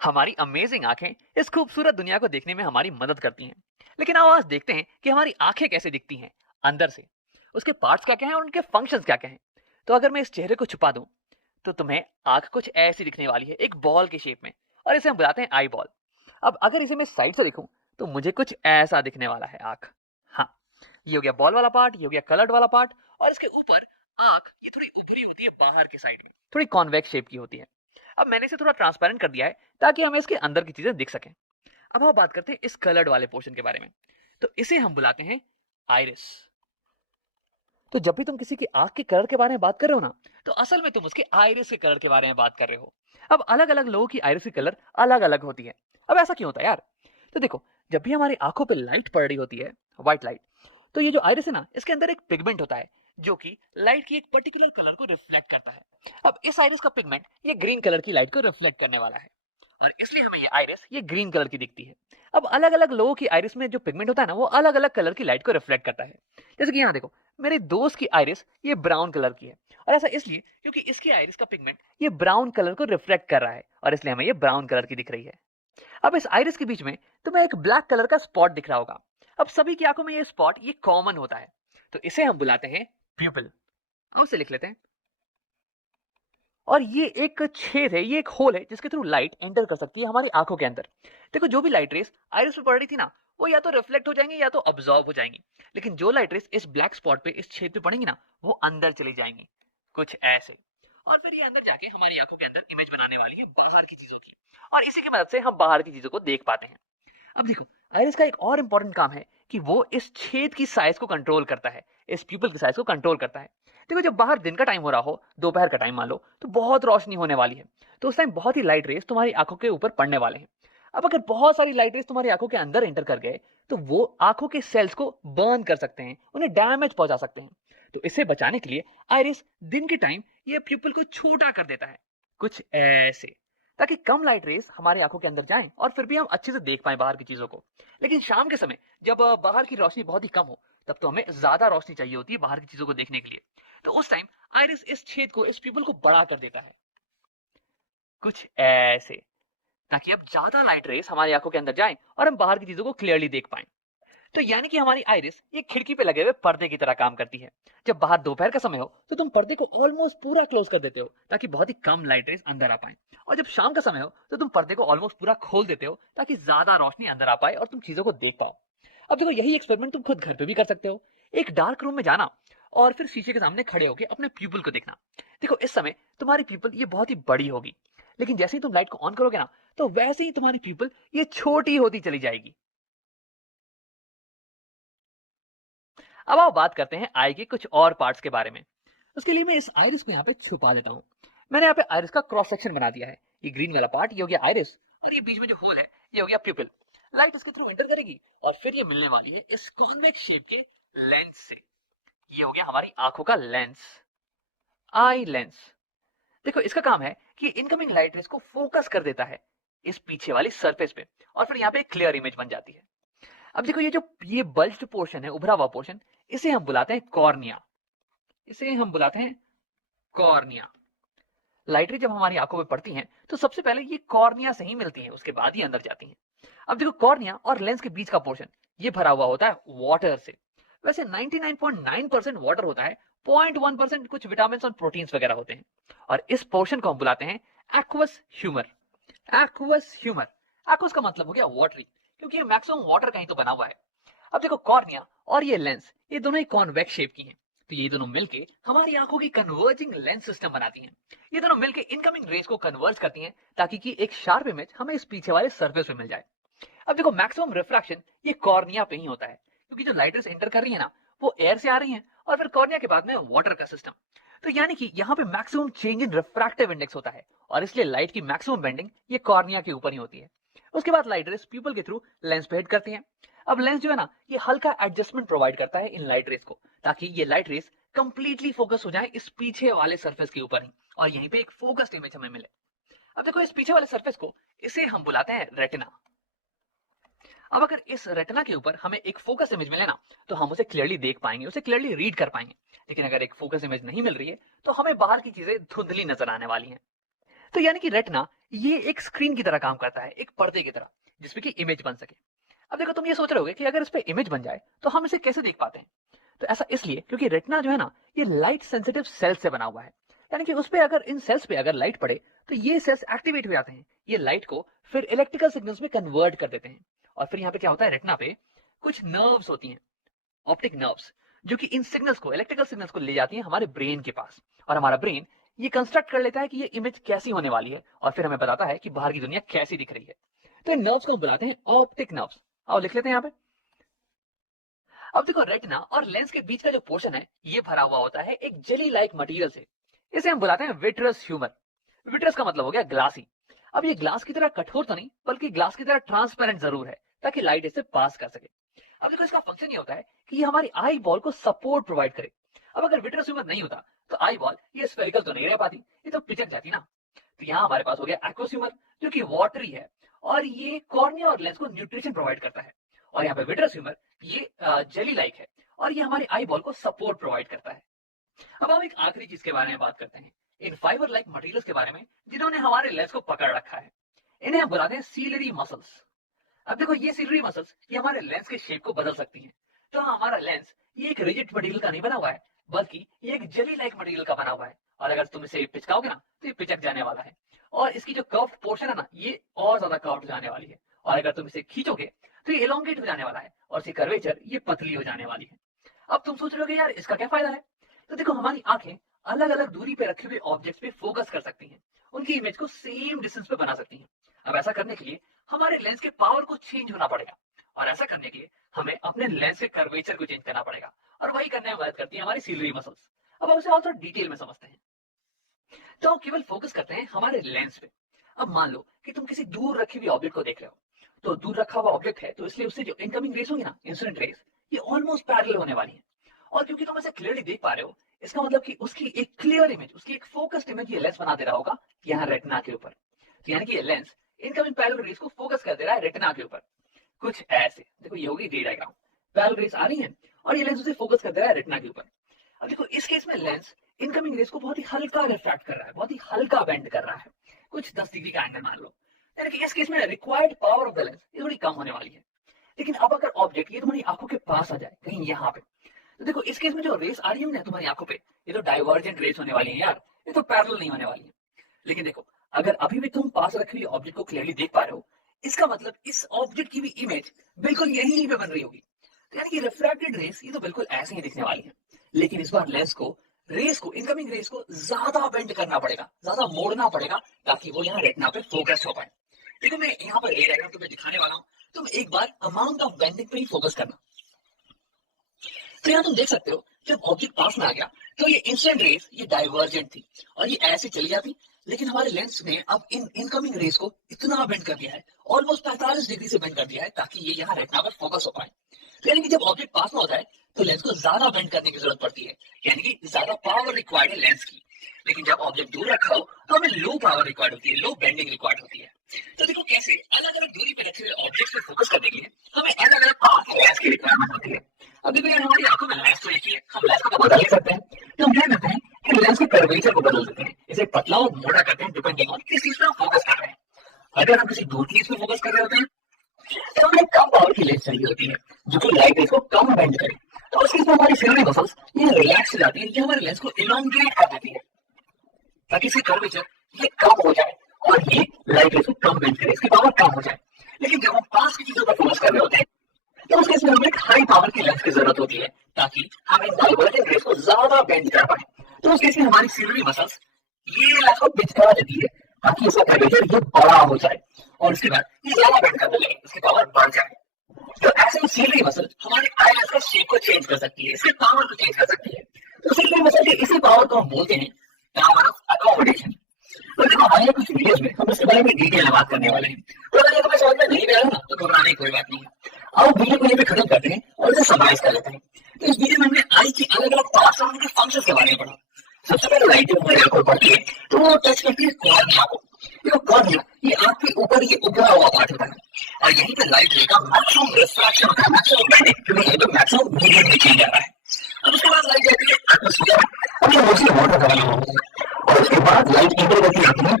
हमारी अमेजिंग आंखें इस खूबसूरत दुनिया को देखने में हमारी मदद करती हैं। लेकिन आओ आज देखते हैं कि हमारी आंखें कैसे दिखती हैं अंदर से। उसके पार्ट्स क्या क्या हैं और उनके फंक्शंस क्या क्या हैं। तो अगर मैं इस चेहरे को छुपा दूं तो तुम्हें आंख कुछ ऐसी दिखने वाली है, एक बॉल के शेप में, और इसे हम बुलाते हैं आई बॉल। अब अगर इसे मैं साइड से देखूं तो मुझे कुछ ऐसा दिखने वाला है आंख। हाँ, ये हो गया बॉल वाला पार्ट, ये हो गया कलर्ड वाला पार्ट, और इसके ऊपर आंख ये थोड़ी उभरी होती है बाहर की साइड में, थोड़ी कॉन्वेक्स शेप की होती है। अब मैंने इसे थोड़ा ट्रांसपेरेंट कर दिया है ताकि हमें इसके अंदर की चीजें दिख सकें। अब हम बात करते हैं इस कलर्ड वाले पोर्शन के बारे में। तो इसे हम बुलाते हैं आइरिस। तो जब भी तुम किसी की आंख के कलर के बारे में बात कर रहे हो ना, तो असल में तुम उसके आइरिस के कलर के बारे में बात कर रहे हो। अब अलग अलग लोगों की आइरिस की कलर अलग अलग होती है। अब ऐसा क्यों होता है यार? तो देखो, जब भी हमारी आंखों पे लाइट पड़ रही होती है, व्हाइट लाइट, तो ये जो आइरिस है ना, इसके अंदर एक पिगमेंट होता है जो कि लाइट की एक पर्टिकुलर कलर को रिफ्लेक्ट करता है। अब इस आइरिस का पिगमेंट ये ग्रीन कलर की लाइट को रिफ्लेक्ट करने वाला है, और इसलिए हमें ये आइरिस ये ग्रीन कलर की दिखती है। अब अलग अलग लोगों की आइरिस में जो पिगमेंट होता है ना, वो अलग अलग कलर की लाइट को रिफ्लेक्ट करता है। जैसे कि यहाँ देखो, मेरे दोस्त की आइरिस ये ब्राउन कलर की है, और ऐसा इसलिए क्योंकि इसकी आइरिस का पिगमेंट ये ब्राउन कलर को रिफ्लेक्ट कर रहा है, और इसलिए हमें ये ब्राउन कलर की दिख रही है। अब इस आइरिस के बीच में तुम्हें एक ब्लैक कलर का स्पॉट दिख रहा होगा। अब सभी की आंखों में ये स्पॉट ये कॉमन होता है, तो इसे हम बुलाते हैं प्यूपिल। अब उसे लिख लेते हैं। और ये एक छेद है, ये एक होल है जिसके थ्रू लाइट एंटर कर सकती है हमारी आंखों के अंदर। देखो, जो भी लाइट रेस आइरिस पे पड़ रही थी ना, वो या तो रिफ्लेक्ट हो जाएंगी या तो अब्सॉर्ब हो जाएंगी। लेकिन जो लाइट रेस इस ब्लैक स्पॉट पे, इस छेद पे पड़ेंगी ना, वो अंदर चली जाएंगी, कुछ ऐसे। और फिर ये अंदर जाके हमारी आंखों के अंदर इमेज बनाने वाली है बाहर की चीजों की, और इसी की मदद से हम बाहर की चीजों को देख पाते हैं। अब देखो, आइरिस का एक और इंपॉर्टेंट काम है कि वो इस छेद की साइज को कंट्रोल करता है, इस प्यूपिल की साइज को कंट्रोल करता है। देखो, जब बाहर दिन का टाइम हो रहा हो, दोपहर का टाइम मान लो, तो बहुत रोशनी होने वाली है, तो उस टाइम बहुत ही लाइट रेस तुम्हारी आंखों के ऊपर पड़ने वाले हैं। अब अगर बहुत सारी लाइट रेस तुम्हारी आंखों के अंदर एंटर कर गए, तो वो आंखों के सेल्स को बर्न कर सकते हैं, उन्हें डैमेज पहुंचा सकते हैं। तो इसे बचाने के लिए आइरिस दिन के टाइम ये प्यूपिल को छोटा कर देता है, कुछ ऐसे, ताकि कम लाइट रेस हमारी आंखों के अंदर जाएं और फिर भी हम अच्छे से देख पाएं बाहर की चीजों को। लेकिन शाम के समय जब बाहर की रोशनी बहुत ही कम हो, तब तो हमें ज्यादा रोशनी चाहिए होती है बाहर की चीजों को देखने के लिए। तो उस टाइम आइरिस इस छेद को, इस प्यूपिल को बड़ा कर देता है, कुछ ऐसे, ताकि अब ज्यादा लाइट रेस हमारी आंखों के अंदर जाएं और हम बाहर की चीजों को क्लियरली देख पाएं। तो यानी कि हमारी आइरिस ये खिड़की पे लगे हुए पर्दे की तरह काम करती है। जब बाहर दोपहर का समय हो तो तुम पर्दे को ऑलमोस्ट पूरा क्लोज कर देते हो ताकि बहुत ही कम लाइट रेस अंदर आ पाए, और जब शाम का समय हो तो तुम पर्दे को ऑलमोस्ट पूरा खोल देते हो ताकि ज्यादा रोशनी अंदर आ पाए और तुम चीजों को देख पाओ। अब देखो, यही एक्सपेरिमेंट तुम खुद घर पे भी कर सकते हो। एक डार्क रूम में जाना और फिर शीशे के सामने खड़े होकर अपने प्यूपल को देखना। देखो, इस समय तुम्हारी प्यूपल ये बहुत ही बड़ी होगी, लेकिन जैसे ही तुम लाइट को ऑन करोगे ना, तो वैसे ही तुम्हारी प्यूपल ये छोटी होती चली जाएगी। अब आओ बात करते हैं आई के कुछ और पार्ट्स के बारे में। उसके लिए मैं इस आइरिस को यहाँ पे छुपा देता हूँ। मैंने यहाँ पे आइरिस का क्रॉस सेक्शन बना दिया है। ये ग्रीन वाला पार्ट ये हो गया आइरिस, और ये बीच में जो होल है ये हो गया प्यूपिल। लाइट इसके थ्रू एंटर करेगी और फिर ये मिलने वाली है इस कॉन्वेक्स शेप के लेंस से। ये हो गया हमारी आंखों का लेंस, आई लेंस। देखो, इसका काम है कि इनकमिंग लाइट रेस को फोकस कर देता है इस पीछे वाली सरफेस पे, और फिर यहाँ पे एक क्लियर इमेज बन जाती है। अब देखो, ये बल्ज्ड पोर्शन है, उभरा हुआ पोर्शन, इसे हम बुलाते हैं कॉर्निया। इसे हम बुलाते हैं कॉर्निया। लाइट रे जब हमारी आंखों में पड़ती हैं तो सबसे पहले ये कॉर्निया से ही मिलती हैं, उसके बाद ही अंदर जाती हैं। अब देखो, कॉर्निया और लेंस के बीच का पोर्शन ये भरा हुआ होता है वाटर से। वैसे 99.9% वाटर होता है, 0.1% कुछ विटामिन और प्रोटीन्स वगैरह होते हैं, और इस पोर्शन को हम बुलाते हैं aqueous humour. Aqueous humour, aqueous का मतलब हो गया वाटरी, क्योंकि ये मैक्सिमम वाटर का ही तो बना हुआ है। अब देखो, कॉर्निया और ये लेंस ये दोनों ही कॉन्वेक्स शेप की हैं, तो ये दोनों मिलके हमारी आंखों की कन्वर्जिंग लेंस सिस्टम बनाती हैं। ये दोनों मिलके इनकमिंग रेज को कन्वर्ज करती हैं ताकि कि एक शार्प इमेज हमें इस पीछे वाले सरफेस पे मिल जाए। अब देखो, मैक्सिमम रिफ्रैक्शन ये कॉर्निया पे ही होता है, क्योंकि जो लाइट रेज एंटर कर रही है ना, वो एयर से आ रही है, और फिर कॉर्निया के बाद में वाटर का सिस्टम। तो यानी कि यहाँ पे maximum change in refractive index होता है, और इसलिए लाइट की मैक्सिमम बेंडिंग ये कॉर्निया के ऊपर ही होती है। उसके बाद लाइट रेज पीपल के थ्रू लेंस पे हिट करती हैं। अब लेंस जो है ना, ये हल्का एडजस्टमेंट प्रोवाइड करता है इन लाइट रेस को, ताकि ये लाइट रेस कंप्लीटली फोकस हो जाए इस पीछे वाले सरफेस के ऊपर ही, और यहीं पे एक फोकस्ड इमेज हमें मिले। अब देखो, इस पीछे वाले सरफेस को इसे हम बुलाते हैं रेटिना। अब अगर इस रेटिना के ऊपर हमें एक फोकस इमेज मिले ना, तो हम उसे क्लियरली देख पाएंगे, उसे क्लियरली रीड कर पाएंगे। लेकिन अगर एक फोकस इमेज नहीं मिल रही है, तो हमें बाहर की चीजें धुंधली नजर आने वाली हैं। तो यानी कि रेटिना ये एक स्क्रीन की तरह काम करता है, एक पर्दे की तरह, जिसमें कि इमेज बन सके। अब देखो तुम ये सोच रहे होगे कि अगर इस पे इमेज बन जाए तो हम इसे कैसे देख पाते हैं। तो ऐसा इसलिए क्योंकि रेटिना जो है ना, ये लाइट सेंसिटिव सेल से बना हुआ है। यानी कि उस पे अगर इन सेल्स पे अगर लाइट पड़े तो ये सेल्स एक्टिवेट हो जाते हैं, ये लाइट को फिर इलेक्ट्रिकल सिग्नल्स में कन्वर्ट कर देते हैं। और फिर यहाँ पे क्या होता है, रेटिना पे कुछ नर्व्स होती हैं, ऑप्टिक नर्व्स, जो कि इन सिग्नल्स को, इलेक्ट्रिकल सिग्नल्स को ले जाती हैं हमारे ब्रेन के पास। और हमारा ब्रेन ये कंस्ट्रक्ट कर लेता है कि ये इमेज कैसी होने वाली है, और फिर हमें बताता है कि बाहर की दुनिया कैसी दिख रही है। तो इन नर्व्स को हम बुलाते हैं ऑप्टिक नर्व्स। आओ लिख लेते हैं यहाँ पे। अब देखो रेटिना और लेंस के बीच का जो पोर्शन है ये भरा हुआ होता है एक जेली लाइक मटेरियल से। इसे हम बुलाते हैं विट्रस ह्यूमर। विट्रस का मतलब हो गया ग्लासी। अब ये ग्लास की तरह कठोर तो नहीं, बल्कि ग्लास की तरह ट्रांसपेरेंट जरूर है, ताकि लाइट इसे पास कर सके। अब देखो इसका फंक्शन ये होता है कि ये हमारी आई बॉल को सपोर्ट प्रोवाइड करे। अब अगर विट्रस ह्यूमर नहीं होता तो आई बॉल ये स्फेरिकल तो नहीं रह पाती, ये तो पिचक जाती ना। तो यहाँ हमारे पास हो गया एक्वस ह्यूमर, जो कि वाटरी है, और ये कॉर्निया और लेंस को न्यूट्रिशन प्रोवाइड करता है। और यहाँ पे विट्रस ह्यूमर ये जेली लाइक है, और ये हमारी आई बॉल को सपोर्ट प्रोवाइड करता है। अब हम एक आखिरी चीज के बारे में बात करते हैं, इन फाइबर लाइक मटेरियल्स के बारे में जिन्होंने हमारे लेंस को पकड़ रखा है। इन्हें हम बुलाते हैं सीलरी मसल्स। अब देखो ये सीलरी मसल्स ये हमारे लेंस के शेप को बदल सकती हैं। तो हमारा लेंस ये एक रिजिड मटेरियल का नहीं बना हुआ है, बल्कि ये एक जेली लाइक मटेरियल का बना हुआ है। और अगर तुम इसे पिचकाओगे ना तो ये पिचक जाने वाला है, और इसकी जो कर्व पोर्शन है ना ये और ज्यादा कर्व जाने वाली है। और अगर तुम इसे खींचोगे तो ये एलोंगेट हो जाने वाला है, और इसकी कर्वेचर ये पतली हो जाने वाली है। अब तुम सोच रहे हो यार इसका क्या फायदा है। तो देखो हमारी आंखें अलग अलग दूरी पे रखे हुए ऑब्जेक्ट्स पे फोकस कर सकती हैं, उनकी इमेज को सेम डिस्टेंस पे बना सकती हैं। अब ऐसा करने के लिए हमारे लेंस के पावर को चेंज होना पड़ेगा, और ऐसा करने के लिए हमें अपने लेंस के कर्वेचर को चेंज करना पड़ेगा, और वही करने में मदद करती है हमारी सीलरी मसल्स। अब हम उसे और थोड़ा डिटेल में समझते हैं। तो हम केवल फोकस करते हैं हमारे लेंस पे। अब मान लो कि तुम किसी दूर रखी हुई ऑब्जेक्ट को देख रहे हो, तो दूर रखा हुआ ऑब्जेक्ट है तो इसलिए उससे जो इनकमिंग रेस होगी ना, इंसिडेंट रेस, ये ऑलमोस्ट पैरेलल होने वाली है। और क्योंकि तुम इसे क्लियरली देख पा रहे हो, इसका मतलब कि उसकी एक क्लियर इमेज, उसकी एक फोकस्ड इमेज ये लेंस बना दे रहा होगा यहाँ रेटिना के ऊपर। तो यानी कि ये लेंस इनकमिंग पैरेलल रेस को फोकस कर दे रहा है रेटिना के ऊपर, कुछ ऐसे। देखो ये होगी डी डायग्राम, पैरेलल रेस आ रही है और ये लेंस उसे फोकस कर दे रहा है रेटिना के ऊपर। अब देखो इस केस में लेंस इनकमिंग रेस को बहुत ही हल्का रिफ्रैक्ट कर रहा है, बहुत ही हल्का बेंड कर रहा है, कुछ 10 डिग्री का एंगल मान लो। यानी कि इस केस में required power of the lens ये थोड़ी कम होने वाली है। लेकिन अब अगर ऑब्जेक्ट ये तुम्हारी आंखों के पास आ जाए कहीं यहाँ पे, तो देखो इस केस में जो रेस आ रही है ना तुम्हारी आंखों पे, ये तो डाइवर्जेंट रेस होने वाली है यार, ये तो पैरेलल नहीं होने वाली है। लेकिन देखो अगर अभी भी तुम पास रखी हुई ऑब्जेक्ट को क्लियरली देख पा रहे हो, इसका मतलब इस ऑब्जेक्ट की भी इमेज बिल्कुल यही पे बन रही होगी। तो यानी कि रिफ्रैक्टेड रेस ये तो बिल्कुल ऐसे ही दिखने वाली है। लेकिन इस बार लेंस को इनकमिंग रेस को ज्यादा बेंड करना पड़ेगा, ज्यादा मोड़ना पड़ेगा, ताकि वो यहाँ रेटिना पे फोकस हो पाए। देखो मैं यहाँ पर रे डायग्राम तुम्हें दिखाने वाला हूँ, तुम एक बार अमाउंट ऑफ बेंडिंग पे ही फोकस करना। तो यहाँ तुम देख सकते हो जब ऑब्जेक्ट पास में आ गया तो ये इंसिडेंट रेस ये डाइवर्जेंट थी और ये ऐसे चली जाती, लेकिन हमारे लेंस ने अब इन इनकमिंग रेस को इतना बेंड कर दिया है, ऑलमोस्ट 45 डिग्री से बेंड कर दिया है, ताकि ये यहाँ रेटिना पर फोकस हो पाए। तो यानी कि जब ऑब्जेक्ट पास में होता है तो लेंस को ज्यादा बेंड करने की जरूरत पड़ती है, यानी कि ज्यादा पावर रिक्वायर्ड है लेंस की। लेकिन जब ऑब्जेक्ट दूर रखा हो तो हमें लो पावर रिक्वायर्ड होती है, लो बेंडिंग रिक्वायर्ड होती है। तो देखो कैसे अलग अलग दूरी पे रखे हुए ऑब्जेक्ट पे फोकस करने के लिए हमें अलग अलग पावर की लेंस की रिक्वायरमेंट होती है। अब देखो यार हमारी आंखों में लेंस तो एक ही है, हम लेंस को बदल नहीं सकते हैं। तो हम क्या करते हैं कि लेंस के कर्वेचर को बदल देते हैं, इसे पतला और मोटा करते हैं डिपेंडिंग ऑन किस चीज पे हम फोकस कर रहे हैं। अगर हम किसी दूर चीज पे फोकस कर रहे होते हैं तो हमें कम पावर की लेंस चाहिए होती है, जो कि लाइट रेस को कम बेंड करे। तो उसके लिए हमारी सीलरी मसल्स ये रिलैक्स हो जाती है, ये हमारे लेंस को इलोंगेट कर देती है, ताकि इसकी कर्वेचर ये कम हो जाए और ये लाइट रेस को कम बेंड करे, इसकी पावर कम हो जाए। लेकिन जब हम पास की चीजों पर फोकस कर रहे होते हैं तो उस केस में हमें एक हाई पावर की लेंस की जरूरत होती है, ताकि हम इन डाइवर्जेंट रेस को ज्यादा बेंड कर पाए। तो उस केस में हमारी सीलरी मसल्स ये लेंस को पिचका देती है, ताकि इसका कर्वेचर ये बड़ा हो जाए और उसके बाद ये ज्यादा बेंड करने लगे, इसकी पावर बढ़ जाए। तो ऐसे सीलरी मसल हमारे आई लेंस का शेप को चेंज कर सकती है, इसके पावर को चेंज कर सकती है। तो सीलरी मसल के इसी पावर को हम बोलते हैं पावर ऑफ अकोमोडेशन। तो देखो हमारे कुछ वीडियोस में हम इसके बारे में डिटेल में बात करने वाले हैं। तो अगर ये तुम्हें समझ में नहीं आया ना तो घबराने की कोई बात नहीं है। आओ वीडियो को यहीं पे खत्म करते हैं और इसे समराइज कर लेते हैं। तो इस वीडियो में हमने आई की अलग अलग पार्ट्स और उनके फंक्शंस के बारे में पढ़ा। सबसे पहले लाइट जब हमारी आंखों पर पड़ती है तो वो टच करती है कॉर्निया को। ये कॉर्निया ये आंख के ऊपर ये उभरा हुआ पार्ट होता है और यहीं पे लाइट रे का मैक्सिमम रिफ्रैक्शन होता है, मैक्सिमम बेंडिंग, क्योंकि ये तो मैक्सिमम मीडियम में चेंज आ रहा है। अब उसके बाद लाइट जाती है एटमॉस्फेयर में, अब ये मोस्टली वाटर का बना होता है और उसके बाद लाइट इंटर करती आती है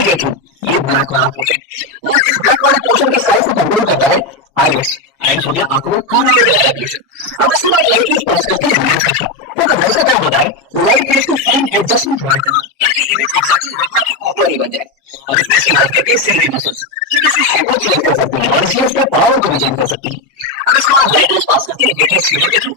स्क्रीन के थ्रू ये ब्लैक वाला पोर्शन और इस ब्लैक वाले पोर्शन के साइज को कंट्रोल करता है आइरिस। आइरिस हो गया आंखों में कोने में लगा पोर्शन। अब इसके बाद लाइट वेव पास करती है लेंस के थ्रू। तो लेंस का काम होता है लाइट वेव को फाइन एडजस्टमेंट प्रोवाइड करना ताकि इमेज एग्जैक्टली रेटिना के ऊपर ही बन जाए। और इसमें इस्तेमाल करके सिलेरी मसल्स जो किसी शेप को चेंज कर सकती है और इसलिए उसके पावर को भी चेंज कर सकती है। अब इसके बाद लाइट वेव पास करती है विट्रियस फिल्म के थ्रू।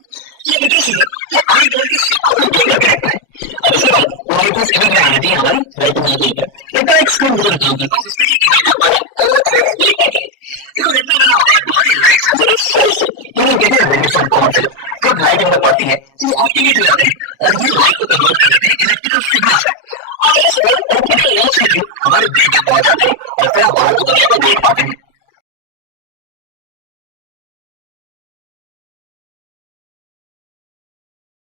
ये विट्रियस फिल्म ये आई कलर की शेप को कंट्रोल करके रखता है। अब इसके बाद लाइट वेव इमेज में आती है हमारी रेटिना के ऊपर। रेटिना एक स्क्रीन की तरह काम करता है जिसमें कि